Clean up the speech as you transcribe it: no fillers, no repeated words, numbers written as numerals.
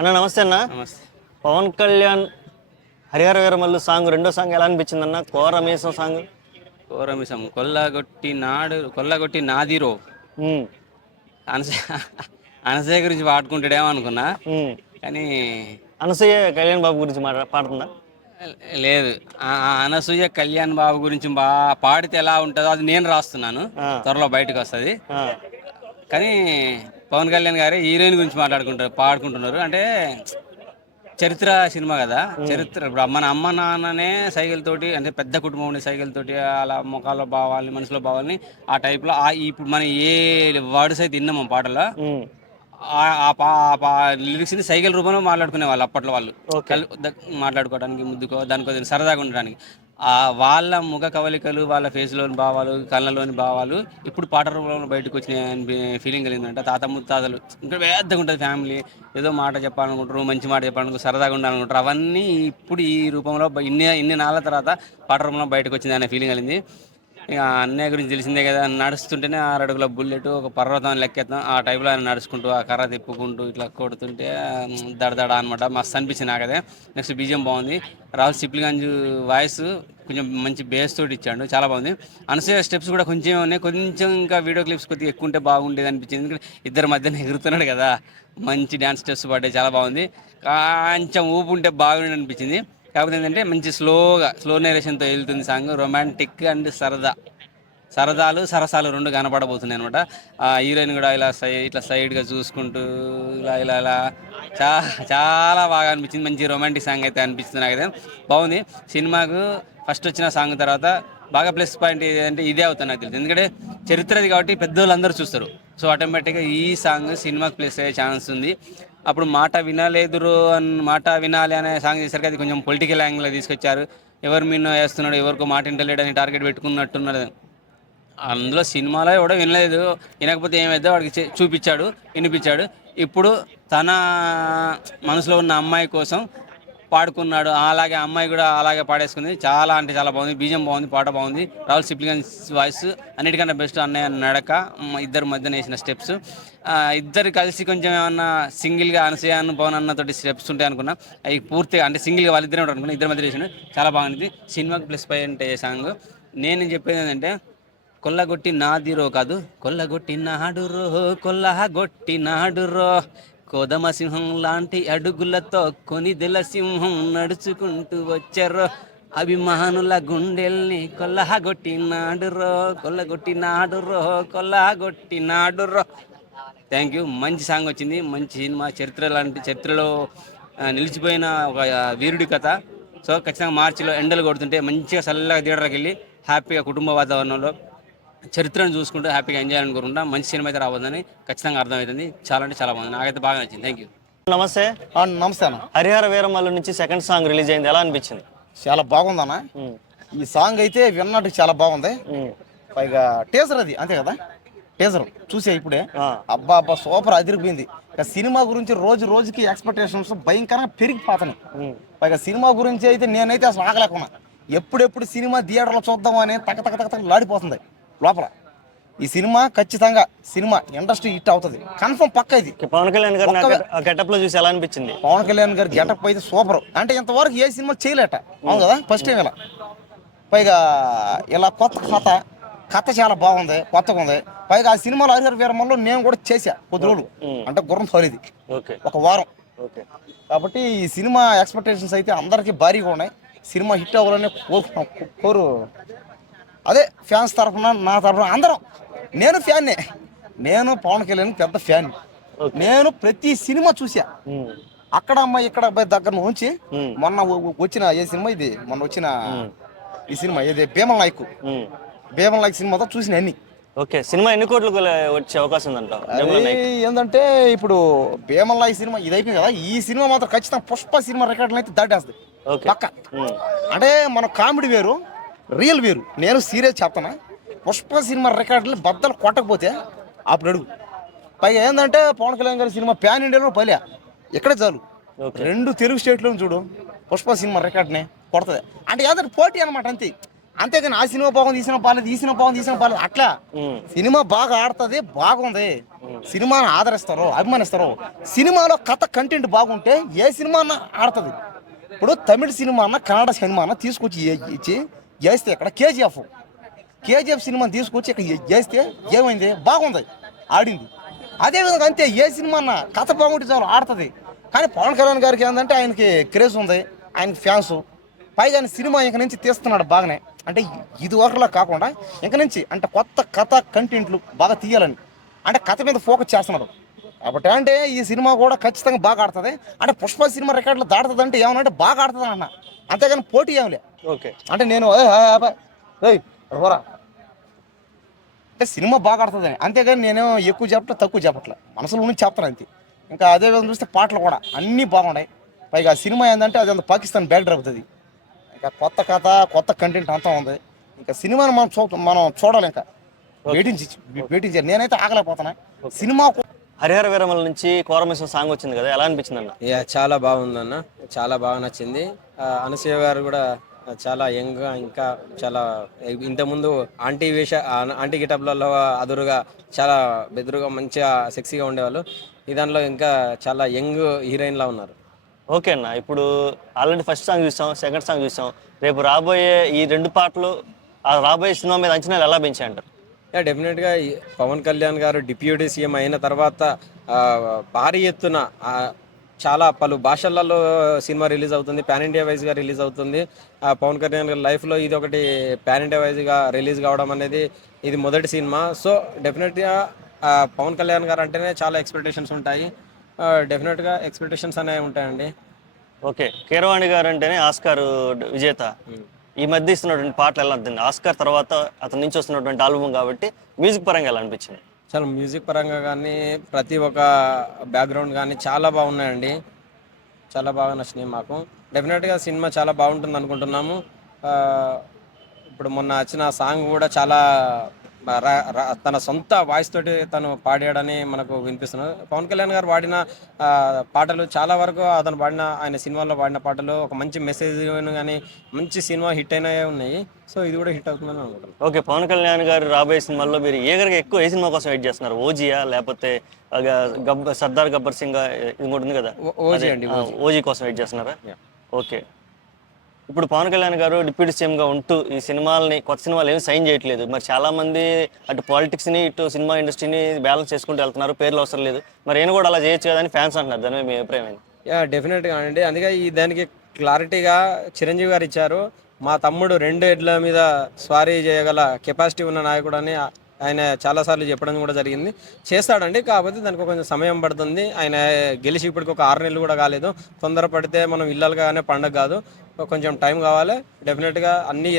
అన్న నమస్తే అన్న. నమస్తే. పవన్ కళ్యాణ్ హరిహర వీరమల్లు సాంగ్ రెండో సాంగ్ ఎలా అనిపించింది అన్న? కోరమేసం సాంగ్. కోరమిసం కొల్లగొట్టి నాదిరో ఉమ్, అనస అనసూయ గురించి పాడుకుంటాడేమో అనుకున్నా, ఉమ్. కానీ అనసూయ కళ్యాణ్ బాబు గురించి పాడుతుందా? లేదు. అనసూయ కళ్యాణ్ బాబు గురించి పాడితే ఎలా ఉంటుందో అది నేను రాస్తున్నాను, ఆ, త్వరలో బయటకు వస్తుంది. ఆ, కానీ పవన్ కళ్యాణ్ గారే హీరోయిన్ గురించి పాడుకుంటున్నారు. అంటే చరిత్ర సినిమా కదా. ఉమ్, చరిత్ర ఇప్పుడు మన అమ్మ నాన్ననే సైకిల్ తోటి, అంటే పెద్ద కుటుంబం ఉండే సైకిల్ తోటి అలా ముఖాల్లో భావాలని మనసులో భావాలని ఆ టైప్లో ఇప్పుడు మనం ఏ వర్డ్స్ అయితే విన్నామో పాటలో ఉమ్. లిరిక్స్ని సైకిల్ రూపంలో మాట్లాడుకునే వాళ్ళు అప్పట్లో. వాళ్ళు ఓకే. మాట్లాడుకోవడానికి ముద్దుకో దానికో సరదాగా ఉండడానికి వాళ్ళ ముఖ కవలికలు, వాళ్ళ ఫేస్లోని భావాలు, కళ్ళలోని భావాలు ఇప్పుడు పాట రూపంలో బయటకు వచ్చినాయి ఫీలింగ్ కలిగిందంట. తాత ముత్తాతలు ఇంకా పెద్దగా ఉంటుంది ఫ్యామిలీ, ఏదో మాట చెప్పాలనుకుంటారు, మంచి మాట చెప్పాలనుకుంటారు, సరదాగా ఉండాలనుకుంటారు. అవన్నీ ఇప్పుడు ఈ రూపంలో ఇన్ని నాళ్ళ తర్వాత పాట రూపంలో బయటకు వచ్చింది అనే ఫీలింగ్ కలిగింది. ఇక అన్నయ్య గురించి తెలిసిందే కదా, నడుస్తుంటేనే 6 అడుగుల బుల్లెట్ ఒక పర్వతం లెక్కెత్తాం ఆ టైప్లో ఆయన నడుచుకుంటూ ఆ కర్ర తిప్పుకుంటూ ఇట్లా కొడుతుంటే దడదడ అనమాట. మస్తు అనిపించింది నాకు అదే. నెక్స్ట్ బీజియం బాగుంది. రాహుల్ సిప్లిగంజ్ వాయిస్ కొంచెం మంచి బేస్ తోటి ఇచ్చాడు, చాలా బాగుంది. అనసూయ స్టెప్స్ కూడా కొంచెం ఉన్నాయి, కొంచెం ఇంకా వీడియో క్లిప్స్ కొద్దిగా ఎక్కువ ఉంటే బాగుండేది అనిపించింది. ఎందుకంటే ఇద్దరి మధ్యన ఎగురుతున్నాడు కదా, మంచి డ్యాన్స్ స్టెప్స్ పడ్డాయి, చాలా బాగుంది. కొంచెం ఊపు ఉంటే బాగుండి అనిపించింది. కాకపోతే ఏంటంటే మంచి స్లో నేరేషన్తో వెళ్తుంది సాంగ్. రొమాంటిక్ అండ్ సరదాలు సరసాలు రెండు కనపడబోతున్నాయి అనమాట. ఆ హీరోయిన్ కూడా ఇట్లా సైడ్గా చూసుకుంటూ ఇలా ఇలా ఇలా చాలా బాగా అనిపించింది. మంచి రొమాంటిక్ సాంగ్ అయితే అనిపిస్తుంది నాకైతే. బాగుంది. సినిమాకు ఫస్ట్ వచ్చిన సాంగ్ తర్వాత బాగా ప్లస్ పాయింట్ ఏదంటే ఇదే అవుతుంది నాకు తెలిసింది. ఎందుకంటే చరిత్రది కాబట్టి పెద్దోళ్ళు అందరూ చూస్తారు. సో ఆటోమేటిక్గా ఈ సాంగ్ సినిమాకి ప్లస్ అయ్యే ఛాన్స్ ఉంది. అప్పుడు మాట వినాలి అనే సాంగ్ చేసరికి అది కొంచెం పొలిటికల్ యాంగిల్లో తీసుకొచ్చారు. ఎవరు మీనో వేస్తున్నాడు, ఎవరికో మాట వింటలేడని టార్గెట్ పెట్టుకున్నట్టున్నది. అందులో సినిమాలో ఎవడో వినలేదు, వినకపోతే ఏమైతే వాడికి చూపించాడు, వినిపించాడు. ఇప్పుడు తన మనసులో ఉన్న అమ్మాయి కోసం పాడుకున్నాడు. అలాగే అమ్మాయి కూడా అలాగే పాడేసుకుంది. చాలా అంటే చాలా బాగుంది. బీజం బాగుంది, పాట బాగుంది. రాహుల్ సిప్లిగన్స్ వాయిస్ అన్నిటికన్నా బెస్ట్. అన్నయ్య నడక, ఇద్దరు మధ్యన వేసిన స్టెప్స్, ఇద్దరు కలిసి కొంచెం ఏమన్నా సింగిల్గా అనసూయ పవన్ అన్నతోటి స్టెప్స్ ఉంటాయి అనుకున్నా. అవి పూర్తిగా అంటే సింగిల్గా వాళ్ళిద్దరే ఉంటారు అనుకున్నా, ఇద్దరి మధ్య వేసిన చాలా బాగుంది. సినిమాకి ప్లస్ పాయింట్ సాంగ్. నేను చెప్పేది ఏంటంటే కొల్లగొట్టి నాదిరో కాదు, కొల్లగొట్టి నాడురో, కొల్లగొట్టి నాడురో. కోదమ సింహం లాంటి అడుగులతో కొనిదెల సింహం నడుచుకుంటూ వచ్చారో, అభిమానుల గుండెల్ని కొల్లగొట్టినాడురో, కొల్లగొట్టినాడురో, కొల్లగొట్టినాడురో. Thank you. మంచి సాంగ్ వచ్చింది, మంచి సినిమా. చరిత్రలో నిలిచిపోయిన ఒక వీరుడి కథ. సో ఖచ్చితంగా మార్చిలో ఎండలు కొడుతుంటే మంచిగా చల్లగా థియేటర్కి వెళ్ళి హ్యాపీగా కుటుంబ వాతావరణంలో చరిత్రను చూసుకుంటూ హ్యాపీగా ఎంజాయ్ అనుకుంటా మంచి సినిమా అయితే రాబోతుందని ఖచ్చితంగా అర్థమవుతుంది. చాలా అంటే చాలా బాగుంది, నాకైతే బాగా నచ్చింది. Thank you. నమస్తే. నమస్తే అన్న. హరిహర వీరమల్లు నుంచి సెకండ్ సాంగ్ రిలీజ్ అయింది, ఎలా అనిపించింది? చాలా బాగుందన్న. ఉమ్, ఈ సాంగ్ అయితే విన్నట్టు చాలా బాగుంది. ఉమ్, పైగా టీజర్ అది అంతే కదా, టీజర్ చూసే ఇప్పుడే ఆ, అబ్బా అబ్బా సూపర్ అదిరిపోయింది. ఇక సినిమా గురించి రోజు రోజుకి ఎక్స్పెక్టేషన్స్ భయంకరంగా పెరిగిపోతున్నాయి. ఉమ్, పైగా సినిమా గురించి అయితే నేనైతే అసలు ఆగలేకున్నా. ఎప్పుడెప్పుడు సినిమా థియేటర్లో చూద్దాం అని తక్క తక్క తక్క తక్క లాడిపోతుంది లోపల. ఈ సినిమా ఖచ్చితంగా సినిమా ఇండస్ట్రీ హిట్ అవుతుంది కన్ఫర్మ్, పక్క ఇది. పవన్ కళ్యాణ్ గారు గెటప్ లో చూసి ఎలా అనిపించింది? పవన్ కళ్యాణ్ గారి గెటప్ అయితే సూపర్. అంటే ఇంతవరకు ఏ సినిమా చేయలేట, అవును కదా, ఫస్ట్ టైం ఇలా. పైగా ఇలా కొత్త కథ చాలా బాగుంది, కొత్తగా ఉంది. పైగా ఆ సినిమాలో హరిహర వీరమల్లు నేను కూడా చేశా కొద్ది రోజులు, అంటే గుర్రం తోలిది ఓకే, ఒక వారం. ఓకే. కాబట్టి ఈ సినిమా ఎక్స్పెక్టేషన్స్ అయితే అందరికీ భారీగా ఉన్నాయి. సినిమా హిట్ అవ్వాలని కోరు అదే ఫ్యాన్స్ తరఫున, నా తరఫున అందరం. నేను ఫ్యాన్నే, నేను పవన్ కళ్యాణ్ పెద్ద ఫ్యాన్. నేను ప్రతి సినిమా చూసా, ఉమ్, అక్కడ అమ్మాయి ఇక్కడ అబ్బాయి దగ్గర నుంచి. ఉమ్, మొన్న వచ్చిన ఏ సినిమా ఇది, మొన్న వచ్చిన ఈ సినిమా ఏది, భీమల్ నాయక్. ఉమ్. భీమల్ నాయక్ సినిమాతో చూసిన అన్ని. ఓకే, సినిమా ఎన్ని కోట్లకు వచ్చే అవకాశం ఉందంట? అది ఏంటంటే ఇప్పుడు భీమల్ నాయక్ సినిమా ఇది అయిపోయింది కదా, ఈ సినిమా మాత్రం ఖచ్చితంగా పుష్ప సినిమా రికార్డులు అయితే దాటేస్తుంది పక్క. అంటే మన కామెడీ వేరు, రియల్ వేరు. నేను సీరియస్ చెప్తాను, పుష్ప సినిమా రికార్డులు బద్దలు కొట్టకపోతే అప్పుడు అడుగు. పైగా ఏంటంటే పవన్ కళ్యాణ్ గారి సినిమా ప్యాన్ ఇండియాలో పలియా ఇక్కడే చాలు. 2 తెలుగు స్టేట్లో చూడు పుష్ప సినిమా రికార్డుని కొడుతుంది. అంటే ఏదంటే పోటీ అనమాట అంతే. అంతేగాని ఆ సినిమా బాగుంది, ఈ సినిమా బాగాలేదు, ఈ సినిమా బాగుంది, ఈ సినిమా బాగాలేదు అట్లా. సినిమా బాగా ఆడుతుంది, బాగుంది, సినిమాని ఆదరిస్తారు, అభిమానిస్తారు. సినిమాలో కథ కంటెంట్ బాగుంటే ఏ సినిమా అన్నా ఆడుతుంది. ఇప్పుడు తమిళ సినిమా అన్న, కన్నడ సినిమా అన్న తీసుకొచ్చి ఇచ్చి చేస్తే ఇక్కడ కేజీఎఫ్ సినిమాని తీసుకొచ్చి ఇక్కడ చేస్తే ఏమైంది, బాగుంది, ఆడింది. అదేవిధంగా అంతే ఏ సినిమా అన్న కథ బాగుంటే చాలు ఆడుతుంది. కానీ పవన్ కళ్యాణ్ గారికి ఏంటంటే ఆయనకి క్రేజ్ ఉంది, ఆయనకి ఫ్యాన్స్, పైగా ఆయన సినిమా ఇంక నుంచి తీస్తున్నాడు బాగానే. అంటే ఇది వరకులా కాకుండా ఇంక నుంచి అంటే కొత్త కథ కంటెంట్లు బాగా తీయాలని అంటే కథ మీద ఫోకస్ చేస్తున్నాడు. కాబట్టి అంటే ఈ సినిమా కూడా ఖచ్చితంగా బాగా ఆడుతుంది. అంటే పుష్ప సినిమా రికార్డులు దాటుతుంది అంటే ఏమన్నా బాగా ఆడుతుంది అన్న, అంతేగాని పోటీ ఏమిలే. ఓకే, అంటే నేను రా అంటే సినిమా బాగా ఆడుతుంది అని, అంతేగాని నేను ఎక్కువ చెప్పట్లే, తక్కువ చెప్పట్లే, మనసులో నుంచి చెప్తాను అంతే. ఇంకా అదే విధంగా చూస్తే పాటలు కూడా అన్నీ బాగున్నాయి. పైగా సినిమా ఏంటంటే అది అంత పాకిస్తాన్ బ్యాక్ డ్రాప్ అవుతుంది. ఇంకా కొత్త కథ, కొత్త కంటెంట్ అంతా ఉంది. ఇంకా సినిమాని మనం చూడాలి, ఇంకా వెయిటింగ్ చేయాలి. నేనైతే ఆగలేకపోతున్నా సినిమా. హరిహర వీరమల నుంచి కోరమేశ్వర సాంగ్ వచ్చింది కదా, ఎలా అనిపించింది అన్న? చాలా బాగుందన్న, చాలా బాగా నచ్చింది. అనసూయ గారు కూడా చాలా యంగ్గా, ఇంకా చాలా ఇంతకుముందు ఆంటీ గిటప్లలో అదురుగా చాలా బెదురుగా మంచిగా సెక్సీగా ఉండేవాళ్ళు. ఈ దానిలో ఇంకా చాలా యంగ్ హీరోయిన్లా ఉన్నారు. ఓకే అన్న, ఇప్పుడు ఆల్రెడీ ఫస్ట్ సాంగ్ చూసాం, సెకండ్ సాంగ్ చూసాం. రేపు రాబోయే ఈ 2 పాటలు ఆ రాబోయే సినిమా మీద అంచనాలు ఎలా పెంచాయంటారు? డెఫినెట్గా పవన్ కళ్యాణ్ గారు డిప్యూటీ సీఎం అయిన తర్వాత భారీ ఎత్తున చాలా పలు భాషలలో సినిమా రిలీజ్ అవుతుంది, పాన్ ఇండియా వైజ్గా రిలీజ్ అవుతుంది. పవన్ కళ్యాణ్ గారి లైఫ్లో ఇది ఒకటి పాన్ ఇండియా వైజ్గా రిలీజ్ కావడం అనేది ఇది మొదటి సినిమా. సో డెఫినెట్గా పవన్ కళ్యాణ్ గారు అంటేనే చాలా ఎక్స్పెక్టేషన్స్ ఉంటాయి. డెఫినెట్గా ఎక్స్పెక్టేషన్స్ అనేవి ఉంటాయండి. ఓకే, కీరవాణి గారు అంటేనే ఆస్కార్ విజేత. ఈ మధ్య ఇస్తున్నటువంటి పాటలు ఎలా ఉంటుంది? ఆస్కార్ తర్వాత అతని నుంచి వస్తున్నటువంటి ఆల్బమ్ కాబట్టి మ్యూజిక్ పరంగా ఎలా అనిపించింది? చాలా మ్యూజిక్ పరంగా కానీ ప్రతి ఒక్క బ్యాక్గ్రౌండ్ కానీ చాలా బాగున్నాయండి, చాలా బాగా నచ్చినాయి మాకు. డెఫినెట్గా సినిమా చాలా బాగుంటుంది అనుకుంటున్నాము. ఇప్పుడు మొన్న వచ్చిన సాంగ్ కూడా చాలా తన సొంత వాయిస్ తోటి తను పాడాడని మనకు వినిపిస్తున్నారు. పవన్ కళ్యాణ్ గారు వాడిన పాటలు చాలా వరకు అతను ఆయన సినిమాల్లో వాడిన పాటలు ఒక మంచి మెసేజ్ కానీ మంచి సినిమా హిట్ అయినవి ఉన్నాయి. సో ఇది కూడా హిట్ అవుతుందని అనుకుంటున్నాను. ఓకే, పవన్ కళ్యాణ్ గారు రాబోయే సినిమాల్లో మీరు ఎక్కువ ఏ సినిమా కోసం వెయిట్ చేస్తున్నారు? ఓజీయా, లేకపోతే సర్దార్ గబ్బర్ సింగ్ ఇది కూడా ఉంది కదా, ఓజీ అండి, ఓజీ కోసం వెయిట్ చేస్తున్నారా? ఓకే, ఇప్పుడు పవన్ కళ్యాణ్ గారు డిప్యూటీ సీఎంగా ఉంటూ ఈ కొత్త సినిమాలు ఏమి సైన్ చేయట్లేదు. మరి చాలా మంది అటు పాలిటిక్స్ని ఇటు సినిమా ఇండస్ట్రీని బ్యాలెన్స్ చేసుకుంటూ వెళ్తున్నారు, పేర్లు అవసరం లేదు. మరి నేను కూడా అలా చేయొచ్చు కదా అని ఫ్యాన్స్ అంటున్నారు. దాని మీ అభిప్రాయం ఏంటి? డెఫినెట్గా అండి, అందుకే దానికి క్లారిటీగా చిరంజీవి గారు ఇచ్చారు. మా తమ్ముడు 2 ఎడ్ల మీద స్వారీ చేయగల కెపాసిటీ ఉన్న నాయకుడు అని ఆయన చాలాసార్లు చెప్పడం కూడా జరిగింది. చేస్తాడండి, కాకపోతే దానికి కొంచెం సమయం పడుతుంది. ఆయన గెలిచి ఇప్పటికి ఒక 6 నెలలు కూడా కాలేదు. తొందరపడితే మనం ఇళ్ళలుగానే పండగ కాదు, కొంచెం టైం కావాలి. డెఫినెట్గా అన్ని